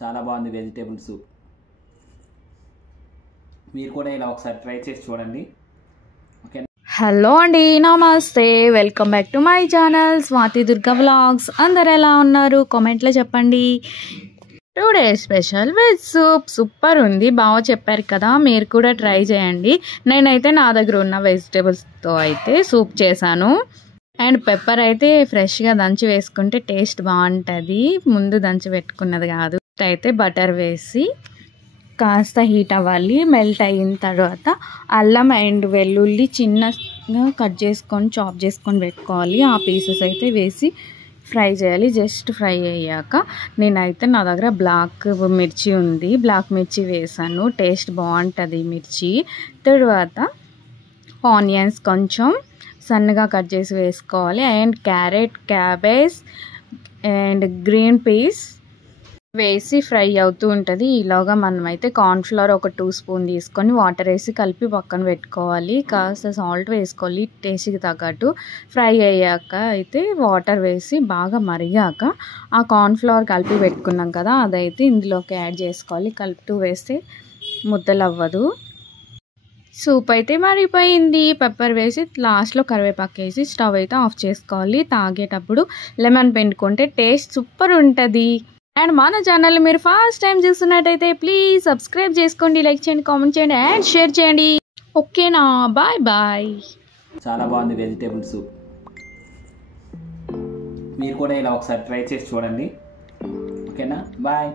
చాలా బాగుంది vegetable soup. మీరు కూడా ఇలా ఒకసారి ట్రై చేసి చూడండి. ఓకే. హలో అండి, నమస్తే, welcome back to my channel Swathi Durga vlogs. అందరు ఎలా ఉన్నారు కామెంట్లో చెప్పండి. Today special veg soup super ఉంది, బాగా చెప్పారు కదా, మీరు కూడా ట్రై చేయండి. నేనైతే నా దగ్గర ఉన్న వెజిటేబుల్స్తో అయితే సూప్ చేశాను. అండ్ పెప్పర్ అయితే ఫ్రెష్గా దంచి వేసుకుంటే టేస్ట్ బాగుంటుంది, ముందు దంచి పెట్టుకున్నది కాదు. అయితే బటర్ వేసి కాస్త హీట్ అవ్వాలి. మెల్ట్ అయిన తర్వాత అల్లం అండ్ వెల్లుల్లి చిన్నగా కట్ చేసుకొని చాప్ చేసుకొని పెట్టుకోవాలి. ఆ పీసెస్ అయితే వేసి ఫ్రై చేయాలి. జస్ట్ ఫ్రై అయ్యాక నేనైతే నా దగ్గర బ్లాక్ మిర్చి ఉంది, బ్లాక్ మిర్చి వేసాను, టేస్ట్ బాగుంటుంది మిర్చి. తర్వాత ఆనియన్స్ కొంచెం సన్నగా కట్ చేసి వేసుకోవాలి. And carrot, cabbage and green peas వేసి ఫ్రై అవుతూ ఉంటుంది. ఈలోగా మనమైతే కార్న్ఫ్లవర్ ఒక 2 స్పూన్ తీసుకొని వాటర్ వేసి కలిపి పక్కన పెట్టుకోవాలి. కాస్త సాల్ట్ వేసుకోవాలి టేస్ట్కి తగ్గట్టు. ఫ్రై అయ్యాక అయితే వాటర్ వేసి బాగా మరిగాక ఆ కార్న్ఫ్లవర్ కలిపి పెట్టుకున్నాం కదా, అదైతే ఇందులోకి యాడ్ చేసుకోవాలి. కలుపుతూ వేస్తే ముద్దలు అవ్వదు. సూప్ అయితే మరిగిపోయింది. పెప్పర్ వేసి లాస్ట్లో కరివేపాకు వేసి స్టవ్ అయితే ఆఫ్ చేసుకోవాలి. తాగేటప్పుడు లెమన్ పిండుకుంటే టేస్ట్ సూపర్ ఉంటుంది. అండ్ మన ఛానల్ మీరు ఫస్ట్ టైం చూస్తున్నట్టయితే ప్లీజ్ సబ్స్క్రైబ్ చేసుకోండి, లైక్ చేయండి, కామెంట్ చేయండి అండ్ షేర్ చేయండి. ఓకేనా, బాయ్ బాయ్. చాలా బాగుంది వెజిటేబుల్ సూప్. మీరు కూడా ఇలా ఒకసారి ట్రై చేసి చూడండి. ఓకేనా, బాయ్.